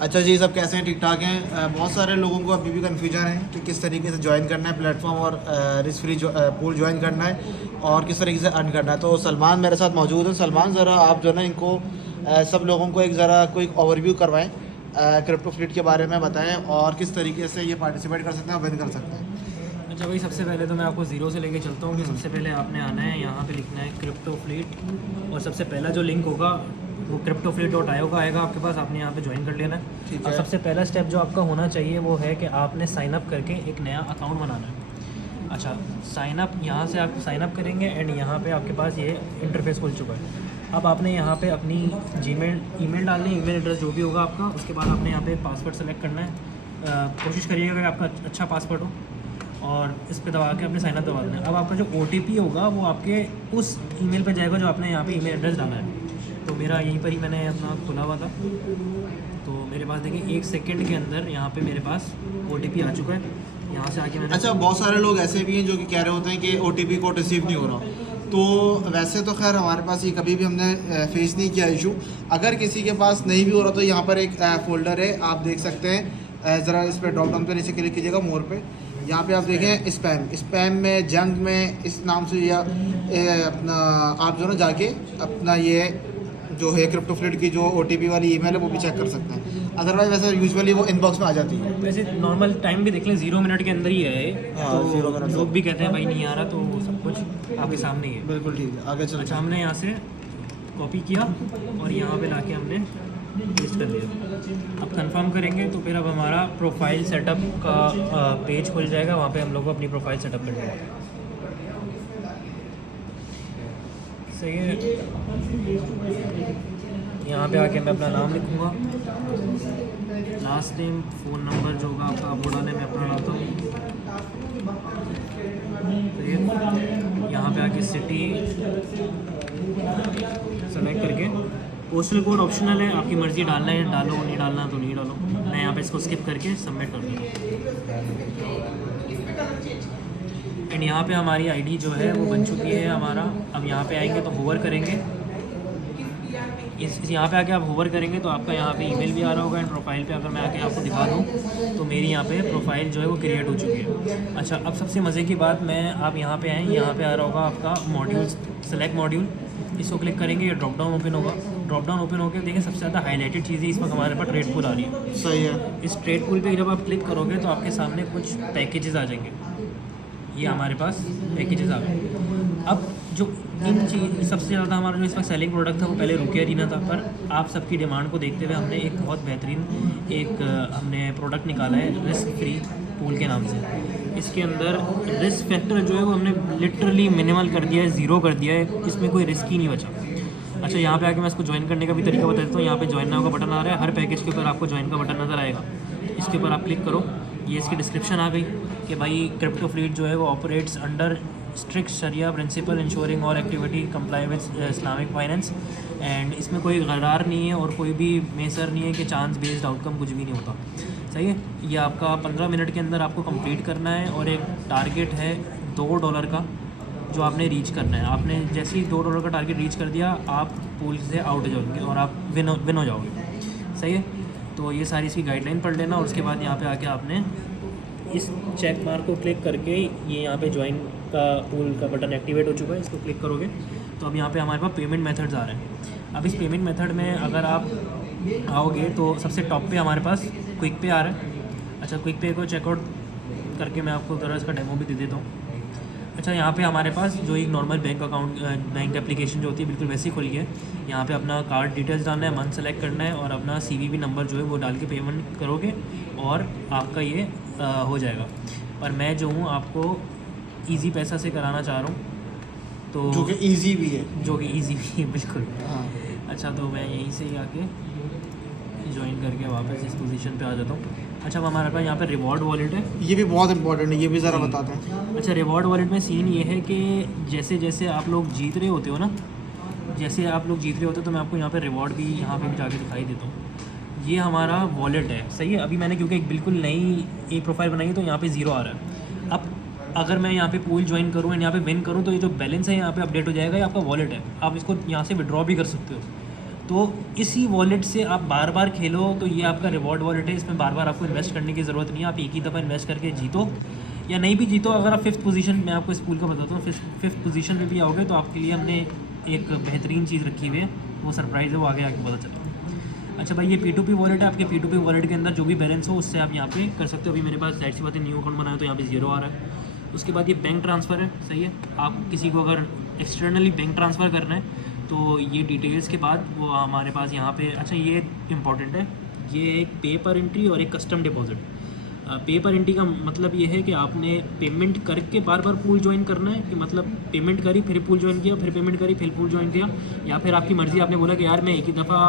अच्छा जी, सब कैसे हैं? ठीक ठाक हैं। बहुत सारे लोगों को अभी भी कन्फ्यूजन है कि किस तरीके से ज्वाइन करना है प्लेटफॉर्म और रिस्क फ्री पूल ज्वाइन करना है और किस तरीके से अर्न करना है। तो सलमान मेरे साथ मौजूद है। सलमान, ज़रा आप जो है ना इनको सब लोगों को एक ज़रा कोई ओवरव्यू करवाएं, क्रिप्टो फ्लीट के बारे में बताएं और किस तरीके से ये पार्टिसिपेट कर सकते हैं और विन कर सकते हैं। अच्छा भाई, सबसे पहले तो मैं आपको ज़ीरो से लेके चलता हूँ कि सबसे पहले आपने आना है, यहाँ पे लिखना है क्रिप्टो फ्लीट और सबसे पहला जो लिंक होगा वो cryptofleet.io का आएगा आपके पास। आपने यहाँ पे ज्वाइन कर लेना है। ठीक और है। सबसे पहला स्टेप जो आपका होना चाहिए वो है कि आपने साइन अप करके एक नया अकाउंट बनाना है। अच्छा, साइन अप यहाँ से आप साइन अप करेंगे एंड यहाँ पे आपके पास ये इंटरफेस खुल चुका है। अब आपने यहाँ पे अपनी जीमेल ईमेल डालनी है, ईमेल एड्रेस जो भी होगा आपका। उसके बाद आपने यहाँ पे पासवर्ड सेलेक्ट करना है। कोशिश करिएगा कि आपका अच्छा पासवर्ड हो और इस पे दबा के अपने साइन अप दबा देना है। अब आपका जो OTP होगा वो आपके उस ईमेल पे जाएगा जो आपने यहाँ पे ईमेल एड्रेस डाला है। तो मेरा यहीं पर ही मैंने अपना खोला हुआ था, तो मेरे पास देखिए 1 सेकंड के अंदर यहाँ पे मेरे पास OTP आ चुका है। यहाँ से आके मैंने अच्छा, बहुत सारे लोग ऐसे भी हैं जो कि कह रहे होते हैं कि OTP कोड रिसीव नहीं हो रहा। तो वैसे तो खैर हमारे पास ये कभी भी हमने फेस नहीं किया इशू। अगर किसी के पास नहीं भी हो रहा तो यहाँ पर एक फ़ोल्डर है, आप देख सकते हैं। ज़रा इस पर ड्रॉप डाउन पे नीचे क्लिक कीजिएगा, मोर पे। यहाँ पे आप देखें स्पैम में, जंक में, इस नाम से, या अपना आप जो ना जाके अपना ये जो है क्रिप्टो फ्लीट की जो OTP वाली ईमेल है वो भी चेक कर सकते हैं। अदरवाइज वैसे यूजुअली वो इनबॉक्स में आ जाती है। वैसे नॉर्मल टाइम भी देख लें, 0 मिनट के अंदर ही है। हाँ, तो 0 मिनट लोग भी कहते हैं भाई नहीं आ रहा, तो वो सब कुछ आपके सामने ही है। बिल्कुल ठीक है, आगे चलते अच्छा, हैं। हमने यहाँ से कॉपी किया और यहाँ पे लाके हमने पेस्ट कर दिया। अब कंफर्म करेंगे तो फिर अब हमारा प्रोफाइल सेटअप का पेज खुल जाएगा। वहाँ पे हम लोग को अपनी प्रोफाइल सेटअप कर देंगे। सही है। यहाँ पे आके मैं अपना नाम लिखूँगा, लास्ट नेम, फ़ोन नंबर जो होगा आपका वो डालें, मैं अपना डालता हूँ। सही है। यहाँ पे आके सिटी सेलेक्ट करके, पोस्टल कोड ऑप्शनल है, आपकी मर्ज़ी डालना है डालो, नहीं डालना तो नहीं डालो। मैं यहाँ पे इसको स्किप करके सबमिट कर दूँगा। एंड यहाँ पे हमारी आईडी जो है वो बन चुकी है हमारा। अब यहाँ पे आएंगे तो होवर करेंगे, इस यहाँ पे आके आप होवर करेंगे तो आपका यहाँ पे ईमेल भी आ रहा होगा। एंड प्रोफाइल पे अगर मैं आके आपको दिखा दूँ तो मेरी यहाँ पे प्रोफाइल जो है वो क्रिएट हो चुकी है। अच्छा, अब सबसे मज़े की बात, मैं आप यहाँ पे आएँ, यहाँ पे आ रहा होगा आपका मॉड्यूल, सेलेक्ट मॉड्यूल। इसको क्लिक करेंगे, ये ड्रॉप डाउन ओपन होगा। ड्रॉप डाउन ओपन होकर देखिए सबसे ज़्यादा हाईलाइटेड चीज़ है इस वक्त हमारे पास ट्रेड पूल आ रही है। सही है। इस ट्रेड पूल पे जब आप क्लिक करोगे तो आपके सामने कुछ पैकेजेस आ जाएंगे। ये हमारे पास पैकेजेस आ गए। अब जो इन चीज़ सबसे ज़्यादा हमारा जो इस वक्त सेलिंग प्रोडक्ट था वो पहले रुकिया अरीना था, पर आप सबकी डिमांड को देखते हुए हमने एक बहुत बेहतरीन हमने प्रोडक्ट निकाला है रिस्क फ्री पूल के नाम से। इसके अंदर रिस्क फैक्टर जो है वो हमने लिटरली मिनिमल कर दिया है, 0 कर दिया है। इसमें कोई रिस्क ही नहीं बचा। अच्छा, यहाँ पे आके मैं इसको ज्वाइन करने का भी तरीका बता देता हूँ। यहाँ पे ज्वाइन नाउ का बटन आ रहा है, हर पैकेज के ऊपर आपको ज्वाइन का बटन नज़र आएगा। इसके ऊपर आप क्लिक करो, ये इसकी डिस्क्रिप्शन आ गई कि भाई क्रिप्टो फ्लीट जो है वो ऑपरेट्स अंडर स्ट्रिक्ट शरिया प्रिंसिपल इंश्योरिंग और activity comply with Islamic finance. And इसमें कोई गरार नहीं है और कोई भी मेसर नहीं है कि चांस बेस्ड आउटकम कुछ भी नहीं होता। सही है। ये आपका 15 मिनट के अंदर आपको कंप्लीट करना है और एक टारगेट है $2 का जो आपने रीच करना है। आपने जैसे ही $2 का टारगेट रीच कर दिया, आप पूल से आउट हो जाओगे और आप विन हो जाओगे। सही है। तो ये सारी इसकी गाइडलाइन पढ़ लेना और उसके बाद यहाँ पे आके आपने इस चेक मार्क को क्लिक करके ये यहाँ पे ज्वाइन का पूल का बटन एक्टिवेट हो चुका है, इसको क्लिक करोगे तो अब यहाँ पे हमारे पास पेमेंट मेथड्स आ रहे हैं। अब इस पेमेंट मेथड में अगर आप आओगे तो सबसे टॉप पे हमारे पास क्विक पे आ रहा है। अच्छा, क्विक पे को चेकआउट करके मैं आपको ज़रा इसका डेमो भी दे देता हूँ। अच्छा, यहाँ पे हमारे पास जो एक normal bank account bank application जो होती है बिल्कुल वैसी खुल गई है। यहाँ पे अपना कार्ड डिटेल्स डालना है, मंथ सेलेक्ट करना है और अपना CVV नंबर जो है वो डाल के पेमेंट करोगे और आपका ये हो जाएगा। पर मैं जो हूँ आपको इजी पैसा से कराना चाह रहा हूँ, तो जो कि ईजी भी है। भी है बिल्कुल। हाँ। अच्छा, तो मैं यहीं से ही आके ज्वाइन करके वापस इस पोजीशन पे आ जाता हूँ। अच्छा, अब हमारे पास यहाँ पे रिवॉर्ड वॉलेट है। ये भी बहुत इंपॉर्टेंट है, ये भी ज़रा बताते हैं। अच्छा, रिवॉर्ड वॉलेट में सीन ये है कि जैसे जैसे आप लोग जीत रहे होते हो ना, जैसे आप लोग जीत रहे होते हो तो मैं आपको यहाँ पे रिवॉर्ड भी यहाँ पे भी जाके दिखाई देता हूँ। ये हमारा वॉलेट है। सही है। अभी मैंने क्योंकि एक बिल्कुल नई एक प्रोफाइल बनाई है तो यहाँ पे 0 आ रहा है। अब अगर मैं यहाँ पे पूल ज्वाइन करूँ एंड यहाँ पे विन करूँ तो ये जो बैलेंस है यहाँ पे अपडेट हो जाएगा। ये आपका वॉलेट है, आप इसको यहाँ से विड्रॉ भी कर सकते हो। तो इसी वॉलेट से आप बार बार खेलो, तो ये आपका रिवॉर्ड वॉलेट है, इसमें बार बार आपको इन्वेस्ट करने की ज़रूरत नहीं है। आप एक ही दफ़ा इन्वेस्ट करके जीतो या नहीं भी जीतो। अगर आप 5th पोजीशन, मैं आपको इस पूल का बताता हूँ, 5th पोजीशन में भी आओगे तो आपके लिए हमने एक बेहतरीन चीज़ रखी हुई है, वो सरप्राइज़ है, वो आगे आके पता चला। अच्छा भाई, ये P2P वॉलेट है। आपके P2P वॉलेट के अंदर जो भी बैलेंस हो उससे आप यहाँ पे कर सकते हो। अभी मेरे पास जाहिर सी बात है न्यू अकाउंट बनाया तो यहाँ पे 0 आ रहा है। उसके बाद ये बैंक ट्रांसफ़र है, सही है। आप किसी को अगर एक्सटर्नली बैंक ट्रांसफ़र करना है तो ये डिटेल्स के बाद वो हमारे पास यहाँ पे, अच्छा ये इंपॉर्टेंट है, ये एक पे पर एंट्री और एक कस्टम डिपॉजिट। पे पर एंट्री का मतलब ये है कि आपने पेमेंट करके बार बार पूल ज्वाइन करना है, कि मतलब पेमेंट करी फिर पूल ज्वाइन किया, फिर पेमेंट करी फिर पूल ज्वाइन किया, या फिर आपकी मर्ज़ी, आपने बोला कि यार मैं एक ही दफ़ा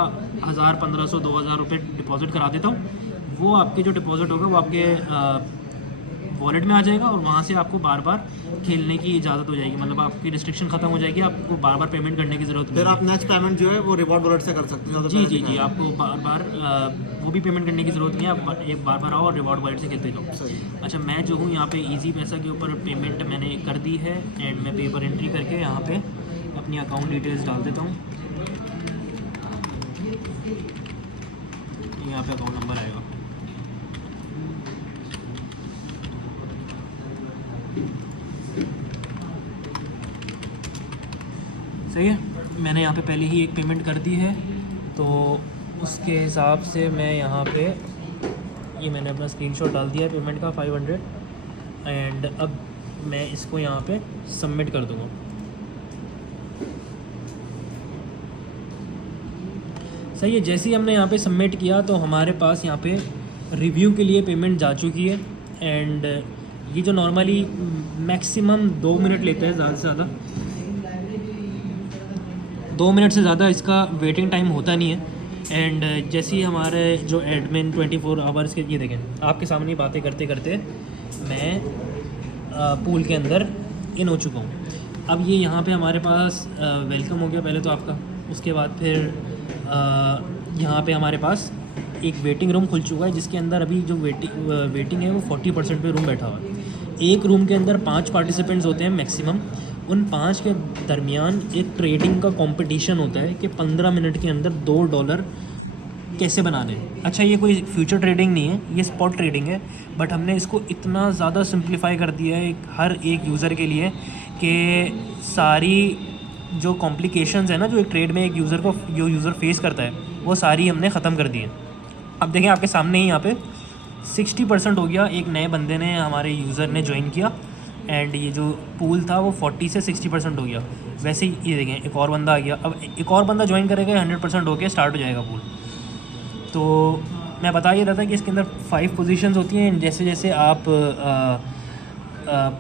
1000, 1500, 2000 रुपये डिपॉजिट करा देता हूँ। वो आपके जो डिपॉजिट होगा वो आपके वॉलेट में आ जाएगा और वहाँ से आपको बार बार खेलने की इजाज़त हो जाएगी। मतलब आपकी रिस्ट्रिक्शन ख़त्म हो जाएगी, आपको बार बार पेमेंट करने की ज़रूरत नहीं फिर है। आप नेक्स्ट पेमेंट जो है वो रिवॉर्ड वॉलेट से कर सकते हैं। जी जी जी, आपको बार बार वो भी पेमेंट करने की ज़रूरत नहीं है। आप एक बार बार आओ और रिवॉर्ड वॉलेट से खेलते जाओ। सही। अच्छा, मैं जो हूँ यहाँ पे इजी पैसा के ऊपर पेमेंट मैंने कर दी है एंड मैं पे पर एंट्री करके यहाँ पे अपनी अकाउंट डिटेल्स डाल देता हूँ। यहाँ पे अकाउंट नंबर आएगा। सही है, मैंने यहाँ पे पहले ही एक पेमेंट कर दी है, तो उसके हिसाब से मैं यहाँ पे ये मैंने अपना स्क्रीनशॉट डाल दिया है पेमेंट का 500 एंड अब मैं इसको यहाँ पे सबमिट कर दूँगा। सही है, जैसे ही हमने यहाँ पे सबमिट किया तो हमारे पास यहाँ पे रिव्यू के लिए पेमेंट जा चुकी है एंड ये जो नॉर्मली मैक्सिमम 2 मिनट लेता है, ज़्यादा से ज़्यादा 2 मिनट से ज़्यादा इसका वेटिंग टाइम होता नहीं है। एंड जैसे ही हमारे जो एडमिन 24 आवर्स के, ये देखें आपके सामने बातें करते करते मैं पूल के अंदर इन हो चुका हूँ। अब ये यहाँ पे हमारे पास वेलकम हो गया पहले तो आपका, उसके बाद फिर यहाँ पे हमारे पास एक वेटिंग रूम खुल चुका है जिसके अंदर अभी जो वेटिंग है वो 40% पे रूम बैठा हुआ है। एक रूम के अंदर 5 पार्टिसिपेंट्स होते हैं मैक्सिमम। उन 5 के दरमियान एक ट्रेडिंग का कंपटीशन होता है कि 15 मिनट के अंदर $2 कैसे बनाने हैं। अच्छा, ये कोई फ्यूचर ट्रेडिंग नहीं है, ये स्पॉट ट्रेडिंग है, बट हमने इसको इतना ज़्यादा सिंप्लीफाई कर दिया है हर एक यूज़र के लिए कि सारी जो कॉम्प्लिकेशंस है ना जो एक ट्रेड में एक यूज़र को जो यूज़र फेस करता है वो सारी हमने ख़त्म कर दी है। अब देखें आपके सामने ही यहाँ पे 60% हो गया, एक नए बंदे ने हमारे यूज़र ने ज्वाइन किया एंड ये जो पूल था वो 40 से 60% हो गया। वैसे ही ये देखें एक और बंदा आ गया, अब एक और बंदा ज्वाइन करेगा 100% हो गया, स्टार्ट हो जाएगा पूल। तो मैं बता ये रहा था कि इसके अंदर 5 पोजीशंस होती हैं। जैसे जैसे आप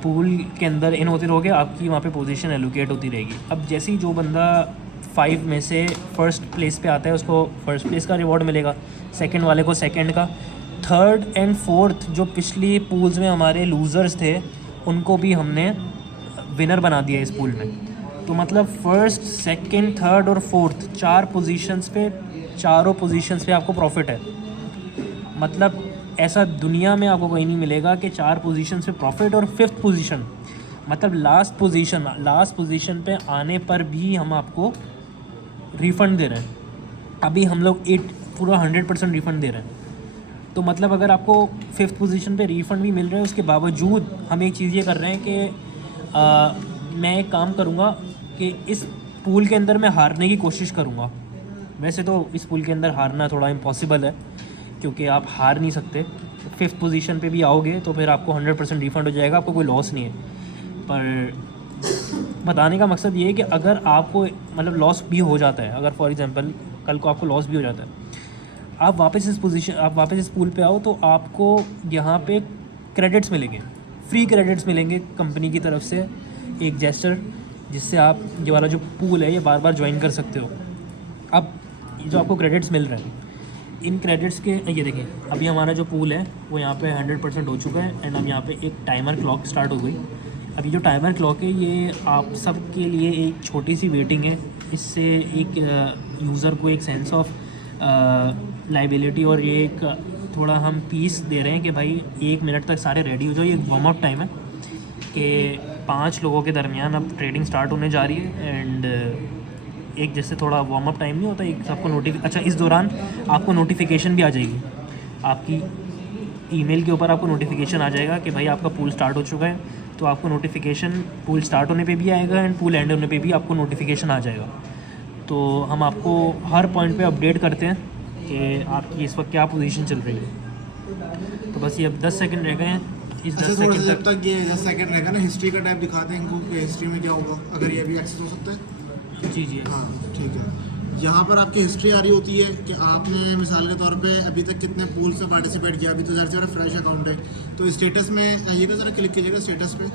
पूल के अंदर इन होते रहोगे आपकी वहाँ पे पोजीशन एलोकेट होती रहेगी। अब जैसे ही जो बंदा 5 में से फर्स्ट प्लेस पे आता है उसको फर्स्ट प्लेस का रिवॉर्ड मिलेगा, सेकंड वाले को सेकंड का, थर्ड एंड फोर्थ जो पिछली पूल्स में हमारे लूज़र्स थे उनको भी हमने विनर बना दिया इस पूल में। तो मतलब फर्स्ट, सेकंड, थर्ड और फोर्थ 4 पोजीशंस पे, चारों पोजीशंस पे आपको प्रॉफिट है। मतलब ऐसा दुनिया में आपको कहीं नहीं मिलेगा कि 4 पोजीशंस पे प्रॉफिट और 5th पोजीशन, मतलब लास्ट पोजीशन पे आने पर भी हम आपको रिफ़ंड दे रहे हैं। अभी हम लोग पूरा 100% रिफ़ंड दे रहे हैं। तो मतलब अगर आपको 5th पोजीशन पे रिफ़ंड भी मिल रहा है उसके बावजूद हम एक चीज़ ये कर रहे हैं कि मैं एक काम करूँगा कि इस पूल के अंदर मैं हारने की कोशिश करूँगा। वैसे तो इस पूल के अंदर हारना थोड़ा इम्पॉसिबल है क्योंकि आप हार नहीं सकते। 5th पोजीशन पे भी आओगे तो फिर आपको 100% रिफ़ंड हो जाएगा, आपको कोई लॉस नहीं है। पर बताने का मकसद ये है कि अगर आपको मतलब लॉस भी हो जाता है, अगर फॉर एग्जांपल कल को आपको लॉस भी हो जाता है, आप वापस इस पूल पे आओ तो आपको यहाँ पे क्रेडिट्स मिलेंगे, फ्री क्रेडिट्स मिलेंगे कंपनी की तरफ से, एक जेस्टर जिससे आप ये वाला जो पूल है ये बार बार ज्वाइन कर सकते हो। अब जो आपको क्रेडिट्स मिल रहे हैं इन क्रेडिट्स के, ये देखिए अभी हमारा जो पूल है वो यहाँ पे 100% हो चुका है एंड अब यहाँ पे एक टाइमर क्लॉक स्टार्ट हो गई। अभी जो टाइमर क्लॉक है ये आप सब के लिए एक छोटी सी वेटिंग है, इससे एक यूज़र को एक सेंस ऑफ लाइबिलिटी और एक थोड़ा हम पीस दे रहे हैं कि भाई 1 मिनट तक सारे रेडी हो जाओ। ये वार्म अप टाइम है कि 5 लोगों के दरमियान अब ट्रेडिंग स्टार्ट होने जा रही है एंड एक जैसे थोड़ा वार्म अप टाइम नहीं होता, एक आपको अच्छा इस दौरान आपको नोटिफिकेशन भी आ जाएगी, आपकी ईमेल के ऊपर आपको नोटिफिकेशन आ जाएगा कि भाई आपका पूल स्टार्ट हो चुका है। तो आपको नोटिफिकेशन पूल स्टार्ट होने पे भी आएगा एंड पूल एंड होने पे भी आपको नोटिफिकेशन आ जाएगा। तो हम आपको हर पॉइंट पे अपडेट करते हैं कि आपकी इस वक्त क्या पोजीशन चल रही है। तो बस ये अब 10 सेकंड रह गए हैं, इस 10 सेकंड जब तक ये 10 सेकंड रहेगा ना, हिस्ट्री का टैब दिखाते हैं इनको कि हिस्ट्री में क्या होगा, अगर ये भी एक्सेस हो सकता है। जी हाँ ठीक है। यहाँ पर आपकी हिस्ट्री आ रही होती है कि आपने मिसाल के तौर पे अभी तक कितने पूल से पार्टिसिपेट किया। अभी तो ज़रा ज़रा फ्रेश अकाउंट है, तो स्टेटस में आइएगा, ज़रा क्लिक कीजिएगा स्टेटस पे।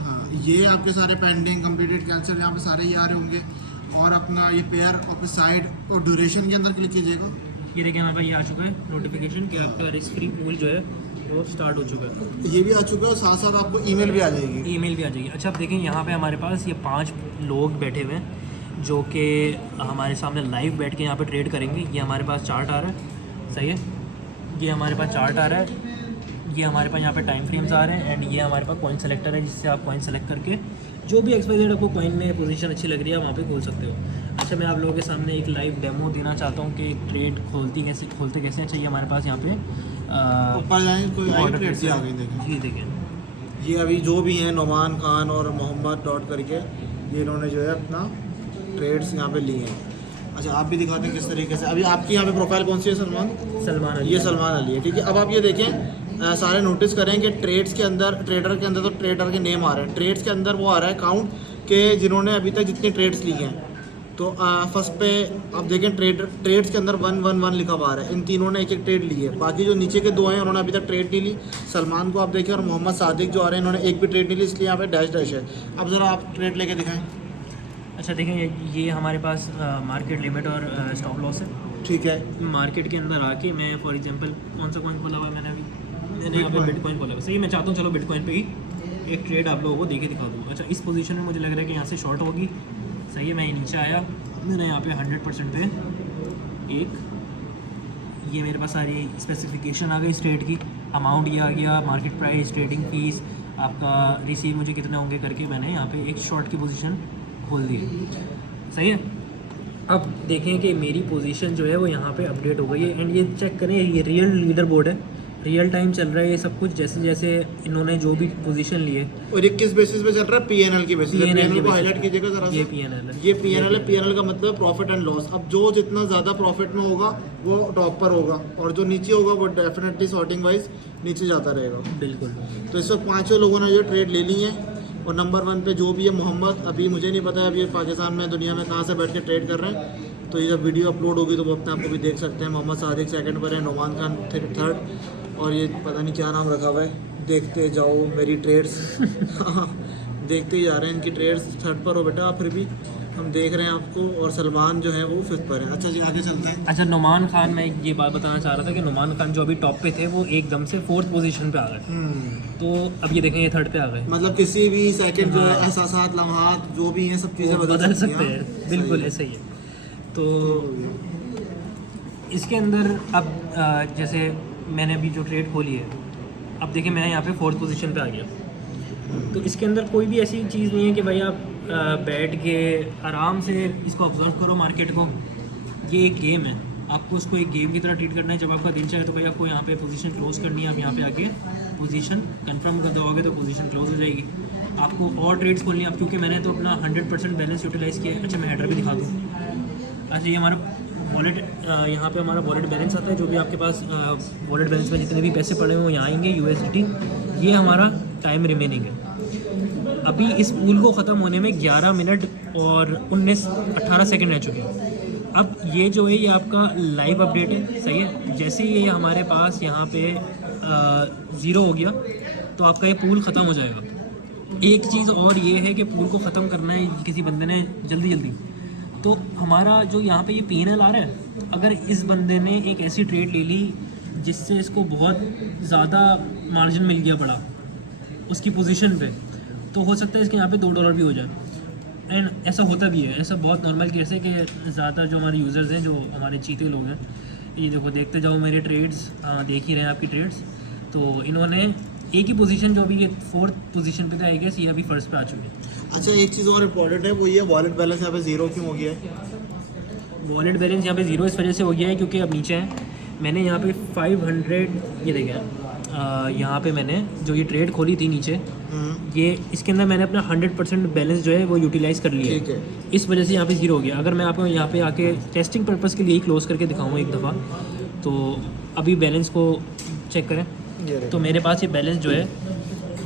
हाँ, ये आपके सारे पेंडिंग, कंप्लीटेड, कैंसिल यहाँ पे सारे ये आ रहे होंगे। और अपना ये पेयर और साइड और ड्यूरेशन के अंदर क्लिक कीजिएगा। ये देखिए हमारे पास ये आ चुका है नोटिफिकेशन कि आपका रिस्क फ्री पूल जो है वो स्टार्ट हो चुका है। ये भी आ चुका है और साथ साथ आपको ईमेल भी आ जाएगी। ईमेल भी आ जाएगी। अच्छा, अब देखें यहाँ पे हमारे पास ये 5 लोग बैठे हुए हैं जो कि हमारे सामने लाइव बैठ के यहाँ पे ट्रेड करेंगे। ये हमारे पास चार्ट आ रहा है, सही है, ये हमारे पास चार्ट आ रहा है, ये हमारे पास यहाँ पे टाइम फ्रेम्स आ रहे हैं एंड ये हमारे पास कॉइन सेलेक्टर है जिससे आप कॉइन सेलेक्ट करके जो भी XYZ आपको कॉइन में पोजीशन अच्छी लग रही है वहाँ पे खोल सकते हो। अच्छा, मैं आप लोगों के सामने एक लाइव डेमो देना चाहता हूँ कि ट्रेड खोलते कैसे। अच्छा, ये हमारे पास यहाँ पे ऊपर जाएंगे, कोई आई ट्रेड से आ गई, देखें जी देखें, ये अभी जो भी हैं नुमान खान और मोहम्मद डॉट करके, ये इन्होंने जो है अपना ट्रेड्स यहाँ पे लिए हैं। अच्छा, आप भी दिखाते हैं किस तरीके से। अभी आपकी यहाँ पे प्रोफाइल कौन सी है सलमान अली, ये सलमान अली है, ठीक है। अब आप ये देखें, सारे नोटिस करें कि ट्रेड्स के अंदर, ट्रेडर के अंदर तो ट्रेडर के नेम आ रहे हैं, ट्रेड्स के अंदर वो आ रहा है काउंट के जिन्होंने अभी तक जितनी ट्रेड्स ली हैं। तो फर्स्ट पे आप देखें ट्रेड्स के अंदर 111 लिखा हुआ आ रहा है, इन तीनों ने एक एक ट्रेड ली है। बाकी जो नीचे के 2 हैं उन्होंने अभी तक ट्रेड नहीं ली। सलमान को आप देखें और मोहम्मद सादिक जो आ रहे हैं इन्होंने एक भी ट्रेड नहीं ली, इसलिए यहाँ पे डैश डैश है। अब ज़रा आप ट्रेड लेके दिखाएं। अच्छा देखें, ये हमारे पास मार्केट लिमिट और स्टॉप लॉस है, ठीक है। मार्केट के अंदर आके मैं फॉर एग्जांपल कौन सा कॉइन खोला हुआ है मैंने यहाँ पे बिटकॉइन खोला हुआ है, सही है। मैं चाहता हूँ चलो बिटकॉइन पे ही एक ट्रेड आप लोगों को देके दिखा दूँ। अच्छा, इस पोजीशन में मुझे लग रहा है कि यहाँ से शॉर्ट होगी, सही है। मैं नीचे आया, मैंने यहाँ पे 100% पे एक, ये मेरे पास सारी स्पेसिफिकेशन आ गई इस ट्रेड की, अमाउंट ये आ गया, मार्केट प्राइस, ट्रेडिंग फीस, आपका रिसीव मुझे कितने होंगे करके मैंने यहाँ पे एक शॉर्ट की पोजीशन खोल दी, सही है। अब देखें कि मेरी पोजीशन जो है वो यहाँ पे अपडेट हो गई है एंड ये चेक करें, ये रियल लीडर बोर्ड है, रियल टाइम चल रहा है ये सब कुछ, जैसे जैसे इन्होंने जो भी पोजीशन लिए। और ये किस बेसिस पे चल रहा है? PNL की बेसिस पे। PNL को हाईलाइट कीजिएगा जरा। ये PNL है, ये PNL है। PNL का मतलब प्रॉफिट एंड लॉस। अब जो जितना ज़्यादा प्रॉफिट में होगा वो टॉप पर होगा और जो नीचे होगा वो डेफिनेटली सॉर्टिंग वाइज नीचे जाता रहेगा। बिल्कुल। तो इस वक्त 5 लोगों ने जो ट्रेड ले ली है और नंबर 1 पे जो भी है मोहम्मद, अभी मुझे नहीं पता है अभी पाकिस्तान में, दुनिया में कहाँ से बैठ के ट्रेड कर रहे हैं। तो ये जब वीडियो अपलोड होगी तो वो अपने आपको भी देख सकते हैं। मोहम्मद सादिक सेकंड पर है, नुमान खान थर्ड, और ये पता नहीं क्या नाम रखा हुआ है। देखते जाओ मेरी ट्रेड्स देखते ही जा रहे हैं इनकी ट्रेड्स। थर्ड पर हो बेटा आप, फिर भी हम देख रहे हैं आपको। और सलमान जो है वो 5th पर है। अच्छा जी, आगे चलते हैं। अच्छा, नुमान खान, मैं ये बात बताना चाह रहा था कि नुमान खान जो अभी टॉप पे थे वो एकदम से 4th पोजीशन पे आ गए। तो अब ये देखें, ये 3rd पे आ गए। मतलब किसी भी सेकंड जो है एहसासात, लम्हात जो भी हैं सब चीज़ें बदल सकते हैं। बिल्कुल ऐसा ही है। तो इसके अंदर अब जैसे मैंने अभी जो ट्रेड खोली है, अब देखिए मैं यहाँ पे 4th पोजीशन पे आ गया। तो इसके अंदर कोई भी ऐसी चीज़ नहीं है कि भाई आप बैठ के आराम से इसको ऑब्जर्व करो मार्केट को। ये एक गेम है, आपको उसको एक गेम की तरह ट्रीट करना है। जब आपका दिन चाहे तो भाई आपको यहाँ पे पोजीशन क्लोज करनी है, आप यहाँ पे आके पोजीशन कंफर्म कर दोगे तो पोजीशन क्लोज हो जाएगी। आपको और ट्रेड्स खोलनी है, अब क्योंकि मैंने तो अपना 100% बैलेंस यूटिलाइज़ किया है। अच्छा, मैं हेडर भी दिखा दूँ। अच्छा, ये हमारा वॉलेट, यहाँ पे हमारा वॉलेट बैलेंस आता है, जो भी आपके पास वॉलेट बैलेंस में जितने भी पैसे पड़े हुए वो यहाँ आएंगे USDT। ये हमारा टाइम रिमेनिंग है। अभी इस पूल को ख़त्म होने में 11 मिनट और 18 सेकंड रह चुके हैं। अब ये जो है ये आपका लाइव अपडेट है, सही है। जैसे ये हमारे पास यहाँ पे 0 हो गया तो आपका ये पूल ख़त्म हो जाएगा। एक चीज़ और ये है कि पूल को ख़त्म करना है किसी बंदे ने जल्दी, तो हमारा जो यहाँ पे ये PNL आ रहा है, अगर इस बंदे ने एक ऐसी ट्रेड ले ली जिससे इसको बहुत ज़्यादा मार्जिन मिल गया बड़ा उसकी पोजीशन पे, तो हो सकता है इसके यहाँ पे $2 भी हो जाए। एंड ऐसा होता भी है, ऐसा बहुत नॉर्मल केस है कि ज़्यादा जो हमारे यूज़र्स हैं, जो हमारे चीते लोग हैं, ये देखो देखते जाओ मेरे ट्रेड्स, देख ही रहे हैं आपकी ट्रेड्स। तो इन्होंने एक ही पोजीशन जो अभी ये 4th पोजीशन पे था आई गेस, ये अभी फर्स्ट पे आ चुके हैं। अच्छा, एक चीज़ और इम्पॉर्टेंट है, वो ये वॉलेट बैलेंस यहाँ पे ज़ीरो क्यों हो गया है? वॉलेट बैलेंस यहाँ पे ज़ीरो इस वजह से हो गया है क्योंकि अब नीचे है, मैंने यहाँ पे 500 ये देखें, यहाँ पे मैंने जो ये ट्रेड खोली थी नीचे, ये इसके अंदर मैंने अपना 100% बैलेंस जो है वो यूटिलाइज़ कर लिया ठीक है। इस वजह से यहाँ पे ज़ीरो हो गया। अगर मैं आपको यहाँ पे आके टेस्टिंग पर्पज़ के लिए ही क्लोज़ करके दिखाऊँ एक दफ़ा, तो अभी बैलेंस को चेक करें ये रहे। तो मेरे पास ये बैलेंस जो है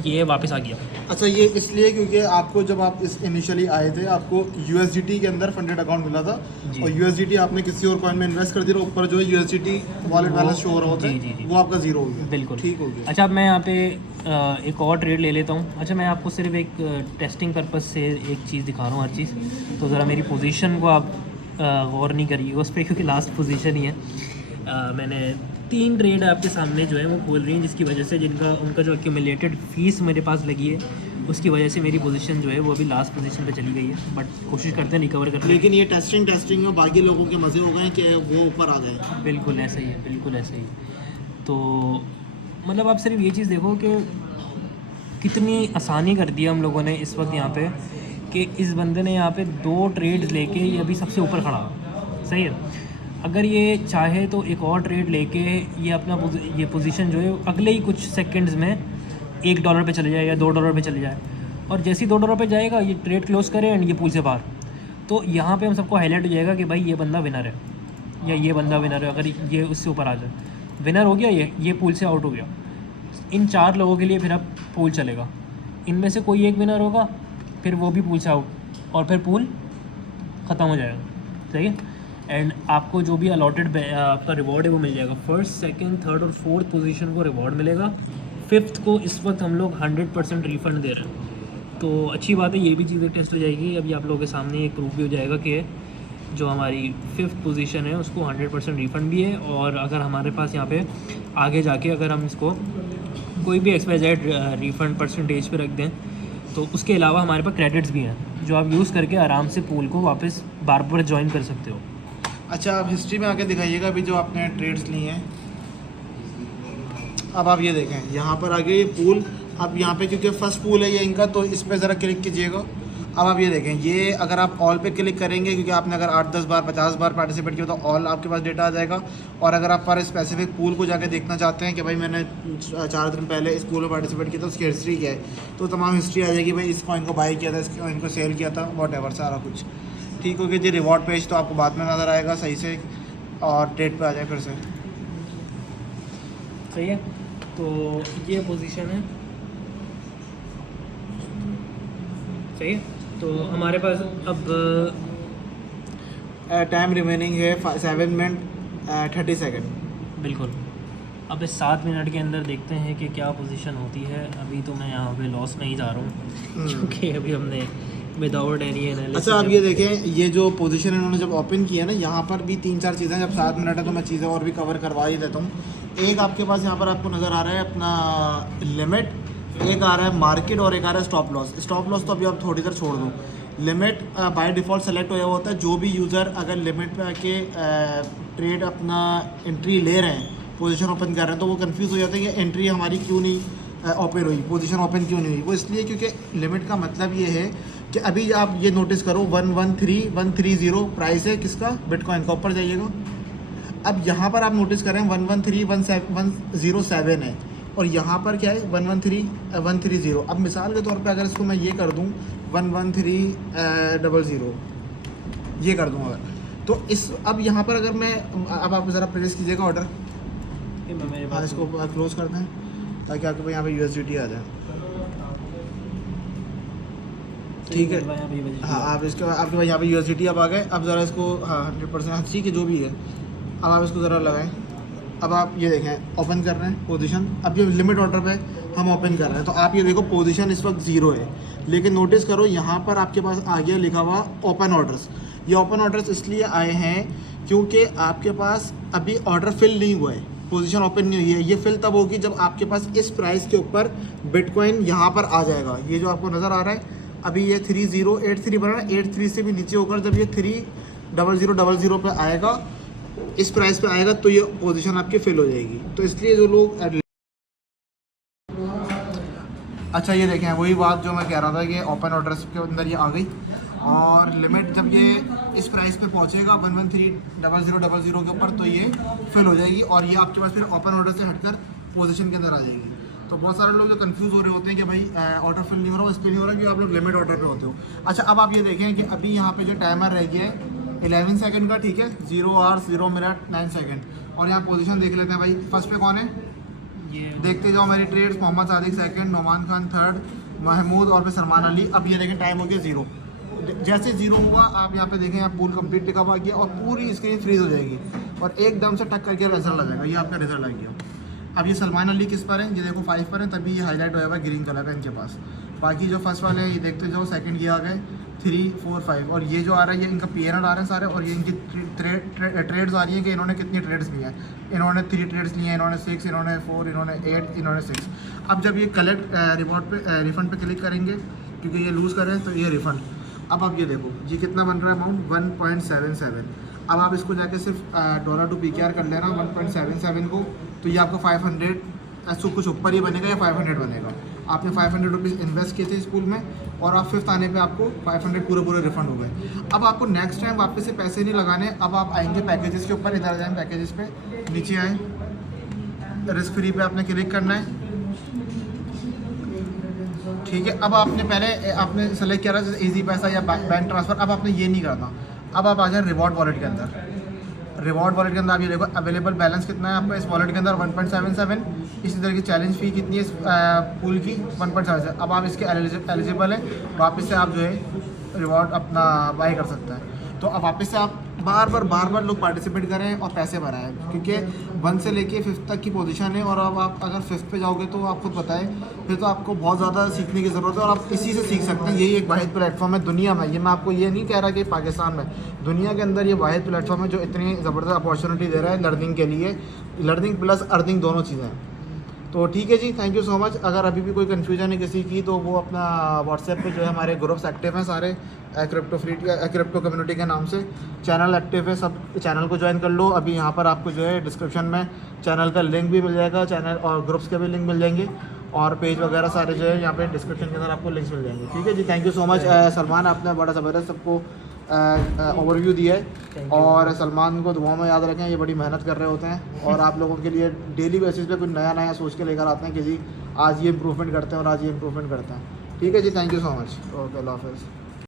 ये वापस आ गया। अच्छा, ये इसलिए क्योंकि आपको जब आप इस इनिशियली आए थे आपको USDT के अंदर फंडेड अकाउंट मिला था जी। और USDT आपने किसी और कॉइन में इन्वेस्ट कर दिया, ऊपर जो है USDT वॉलेट बैलेंस शो हो रहा होता जी, जी, है, जी। वो आपका ज़ीरो हो गया। बिल्कुल ठीक हो गया। अच्छा, अब मैं यहाँ पे एक और ट्रेड ले लेता हूँ। अच्छा, मैं आपको सिर्फ एक टेस्टिंग पर्पज़ से एक चीज़ दिखा रहा हूँ, हर चीज़। तो ज़रा मेरी पोजीशन को आप गौर नहीं करिएगा उस पर, क्योंकि लास्ट पोजीशन ही है। मैंने 3 ट्रेड आपके सामने जो है वो खोल रही हैं, जिसकी वजह से उनका जो एक्यूमुलेटेड फ़ीस मेरे पास लगी है उसकी वजह से मेरी पोजीशन जो है वो अभी लास्ट पोजीशन पे चली गई है। बट कोशिश करते हैं रिकवर करने की। लेकिन ये टेस्टिंग में बाकी लोगों के मज़े हो गए कि वो ऊपर आ गए। बिल्कुल ऐसा ही है, बिल्कुल ऐसा ही। तो मतलब आप सिर्फ ये चीज़ देखो कि कितनी आसानी कर दी हम लोगों ने इस वक्त यहाँ पे, कि इस बंदे ने यहाँ पे 2 ट्रेड्स लेके ये अभी सबसे ऊपर खड़ा, सही है। अगर ये चाहे तो एक और ट्रेड लेके ये अपना ये पोजीशन जो है अगले ही कुछ सेकंड्स में $1 पे चले जाए या $2 पे चले जाए, और जैसे ही $2 पे जाएगा ये ट्रेड क्लोज करे एंड ये पूल से बाहर, तो यहाँ पे हम सबको हाईलाइट हो जाएगा कि भाई ये बंदा विनर है या ये बंदा विनर है। अगर ये उससे ऊपर आ जाए, विनर हो गया, ये पूल से आउट हो गया। इन 4 लोगों के लिए फिर अब पूल चलेगा, इनमें से कोई एक विनर होगा, फिर वो भी पूल से आउट, और फिर पूल ख़त्म हो जाएगा, सही है। एंड आपको जो भी अलॉटेड आपका रिवॉर्ड है वो मिल जाएगा। फर्स्ट, सेकंड, थर्ड और फोर्थ पोजीशन को रिवॉर्ड मिलेगा। 5th को इस वक्त हम लोग 100% रिफ़ंड दे रहे हैं, तो अच्छी बात है। ये भी चीज़ें टेस्ट हो जाएगी, अभी आप लोगों के सामने एक प्रूफ भी हो जाएगा कि जो हमारी 5th पोजीशन है उसको 100% रिफ़ंड भी है। और अगर हमारे पास यहाँ पे आगे जाके अगर हम इसको कोई भी XYZ रिफ़ंड परसेंटेज पे रख दें, तो उसके अलावा हमारे पास क्रेडिट्स भी हैं जो आप यूज़ करके आराम से पूल को वापस बार बार ज्वाइन कर सकते हो। अच्छा, आप हिस्ट्री में आके दिखाइएगा अभी जो आपने ट्रेड्स ली हैं। अब आप ये देखें, यहाँ पर आगे ये पूल, अब यहाँ पे क्योंकि फर्स्ट पूल है ये इनका, तो इस पर ज़रा क्लिक कीजिएगा। अब आप ये देखें, ये अगर आप ऑल पे क्लिक करेंगे, क्योंकि आपने अगर 8-10 बार 50 बार पार्टिसिपेट किया तो ऑल आपके पास डेटा आ जाएगा। और अगर आप पर स्पेसिफिक पूल को जाके देखना चाहते हैं कि भाई मैंने 4 दिन पहले इस पूल में पार्टिसिपेट किया था, उसकी हिस्ट्री क्या है, तो तमाम हिस्ट्री आ जाएगी। भाई इस कॉइन को बाई किया था, इस कॉइन को सेल किया था, वॉट सारा कुछ ठीक हो गया जी। रिवॉर्ड पेज तो आपको बाद में नज़र आएगा सही से, और डेट पे आ जाए फिर से, सही है। तो ये पोजीशन है, सही है। तो हमारे पास अब टाइम रिमेनिंग है 7 मिनट 30 सेकेंड। बिल्कुल, अब इस 7 मिनट के अंदर देखते हैं कि क्या पोजीशन होती है। अभी तो मैं यहाँ पे लॉस में ही जा रहा हूँ क्योंकि अभी हमने विदाउट एनी एनालिसिस। अच्छा, आप ये देखें, ये जो पोजीशन इन्होंने जब ओपन किया ना, यहाँ पर भी 3-4 चीज़ें, जब 7 मिनट है तो मैं चीज़ें और भी कवर करवा ही देता हूँ। एक आपके पास यहाँ पर आपको नज़र आ रहा है अपना लिमिट, एक आ रहा है मार्केट और एक आ रहा है स्टॉप लॉस। स्टॉप लॉस तो अभी आप थोड़ी देर छोड़ दो। लिमिट बाय डिफ़ॉल्ट सेलेक्ट हो होता है। जो भी यूज़र अगर लिमिट पे आके ट्रेड अपना एंट्री ले रहे हैं, पोजीशन ओपन कर रहे हैं, तो वो कंफ्यूज हो जाते हैं कि एंट्री हमारी क्यों नहीं ओपन हुई, पोजीशन ओपन क्यों नहीं हुई। वो इसलिए क्योंकि लिमिट का मतलब ये है कि अभी आप ये नोटिस करो 113130 प्राइस है किसका, बिटकॉइन का। ऊपर जाइएगा, अब यहाँ पर आप नोटिस करें 113107 है, और यहाँ पर क्या है 113130। अब मिसाल के तौर पे अगर इसको मैं ये कर दूँ 11300 ये कर दूँ अगर, तो इस अब यहाँ पर अगर मैं, अब आप ज़रा प्रेस कीजिएगा ऑर्डर, मेरे हाँ पास इसको क्लोज करते हैं ताकि आपके पास यहाँ पे USDT आ जाए। ठीक है, हाँ आप इसके आपके पास यहाँ पे USDT अब आ गए। अब ज़रा इसको, हाँ 100% ठीक है जो भी है, अब आप इसको ज़रा लगाएं। अब आप ये देखें ओपन कर रहे हैं पोजीशन, अब ये लिमिट ऑर्डर पे हम ओपन कर रहे हैं, तो आप ये देखो पोजीशन इस वक्त 0 है। लेकिन नोटिस करो यहाँ पर आपके पास आ गया लिखा हुआ ओपन ऑर्डर्स। ये ओपन ऑर्डर्स इसलिए आए हैं क्योंकि आपके पास अभी ऑर्डर फिल नहीं हुआ है, पोजीशन ओपन नहीं हुई है। ये फिल तब होगी जब आपके पास इस प्राइस के ऊपर बिटकॉइन यहाँ पर आ जाएगा। ये जो आपको नज़र आ रहा है अभी ये 3083 बना है, 83 से भी नीचे होकर जब ये 30000 पे आएगा, इस प्राइस पे आएगा, तो ये पोजीशन आपकी फिल हो जाएगी। तो इसलिए जो लोग अच्छा ये देखें, वही बात जो मैं कह रहा था कि ओपन ऑर्डर के अंदर ये आ गई, और लिमिट जब ये इस प्राइस पे पहुंचेगा 1130000 के ऊपर तो ये फिल हो जाएगी, और ये आपके पास फिर ओपन ऑर्डर से हटकर पोजीशन के अंदर आ जाएगी। तो बहुत सारे लोग जो कंफ्यूज हो रहे होते हैं कि भाई ऑर्डर फिल नहीं हो रहा, इसलिए नहीं हो रहा कि आप लोग लिमिट ऑर्डर पे होते हो। अच्छा अब आप ये देखें कि अभी यहाँ पे जो टाइमर रह गया है 11 सेकंड का, ठीक है, 0 आवर्स 0 मिनट 9 सेकंड, और यहाँ पोजीशन देख लेते हैं भाई। फर्स्ट पे कौन है, ये देखते जाओ मेरी trades. Mohammad Sadiq second, Noman Khan third, Mahmood और फिर सलमान अली। अब ये देखें टाइम हो गया 0। जैसे 0 हुआ आप यहाँ पे देखें, आप पूल कंप्लीट टिका हुआ गया और पूरी स्क्रीन फ्रीज हो जाएगी और एकदम से टक करके रिजल्ट आ जाएगा। ये आपका रिजल्ट आ गया। अब ये सलमान अली किस पर है, ये देखो 5 पर है, तभी ये हाईलाइट होया हुआ है ग्रीन कलर का इनके पास। बाकी जो फर्स्ट वाले हैं ये देखते जाओ, सेकंड ये आ गए 3 4 5, और ये जो आ रहा है ये इनका PNL आ रहे हैं सारे, और ये इनकी ट्रेड्स आ रही हैं कि इन्होंने कितनी ट्रेड्स ली हैं। इन्होंने 3 ट्रेड्स ली हैं, इन्होंने 6, इन्होंने 4, इन्होंने 8, इन्होंने 6। अब जब ये कलेक्ट रिवॉर्ड पे रिफ़ंड पे क्लिक करेंगे, क्योंकि ये लूज़ कर रहे हैं तो ये रिफ़ंड। अब आप ये देखो जी कितना बन रहा है अमाउंट, 1.77। अब आप इसको जाके सिर्फ $2 to PKR कर लेना 1.77 को, तो ये आपको 500 ऐसा कुछ ऊपर ही बनेगा या 500 बनेगा। आपने 500 रुपीज़ इन्वेस्ट किए थे इस पूल में, और आप 5th आने पे आपको 500 पूरे रिफंड हो गए। अब आपको नेक्स्ट टाइम वापस से पैसे नहीं लगाने। अब आप आएंगे पैकेजेस के ऊपर, इधर जाएँ पैकेजेस पे, नीचे आएँ, रिस्क फ्री पे आपने क्लिक करना है, ठीक है। अब आपने पहले आपने सेलेक्ट किया जैसे ईजी पैसा या बैंक ट्रांसफ़र, अब आपने ये नहीं करना। अब आप आ जाए रिवॉर्ड वॉलेट के अंदर। रिवॉर्ड वॉलेट के अंदर आप ये देखो अवेलेबल बैलेंस कितना है आपका इस वॉलेट के अंदर, 1.77। इसी तरह की चैलेंज फ़ी कितनी है इस पूल की, 1.77। अब आप इसके एलिजिबल हैं, वापस से आप जो है रिवॉर्ड अपना बाई कर सकते हैं। तो अब वापस से आप बार बार लोग पार्टिसिपेट करें और पैसे भराएं, क्योंकि 1 से लेके 5th तक की पोजीशन है। और अब आप अगर 5th पे जाओगे तो आप खुद बताएं, फिर तो आपको बहुत ज़्यादा सीखने की ज़रूरत है, और आप इसी से सीख सकते हैं। यही एक वाहिद प्लेटफॉर्म है दुनिया में, ये मैं आपको ये नहीं कह रहा कि पाकिस्तान में, दुनिया के अंदर ये वाहिद प्लेटफॉर्म है जो इतनी ज़बरदस्त अपॉर्चुनिटी दे रहा है लर्निंग के लिए। लर्निंग प्लस अर्निंग दोनों चीज़ें हैं। तो ठीक है जी, थैंक यू सो मच। अगर अभी भी कोई कन्फ्यूजन है किसी की, तो वो अपना व्हाट्सएप पे जो है हमारे ग्रुप्स एक्टिव हैं सारे, क्रिप्टो कम्युनिटी के नाम से चैनल एक्टिव है, सब चैनल को ज्वाइन कर लो। अभी यहाँ पर आपको जो है डिस्क्रिप्शन में चैनल का लिंक भी मिल जाएगा, चैनल और ग्रुप्स के भी लिंक मिल जाएंगे, और पेज वगैरह सारे जो है यहाँ पे डिस्क्रिप्शन के अंदर आपको लिंक्स मिल जाएंगे। ठीक है जी, thank you so much Salman, आपने बड़ा ज़बरदस्त सबको ओवरव्यू दिया है। और सलमान को दुआ में याद रखें, ये बड़ी मेहनत कर रहे होते हैं, और आप लोगों के लिए डेली बेसिस पे कुछ नया सोच के लेकर आते हैं कि जी आज ये इम्प्रूवमेंट करते हैं और आज ये इम्प्रूवमेंट करते हैं। ठीक है जी, thank you so much. Okay, अल्लाह हाफ़िज़।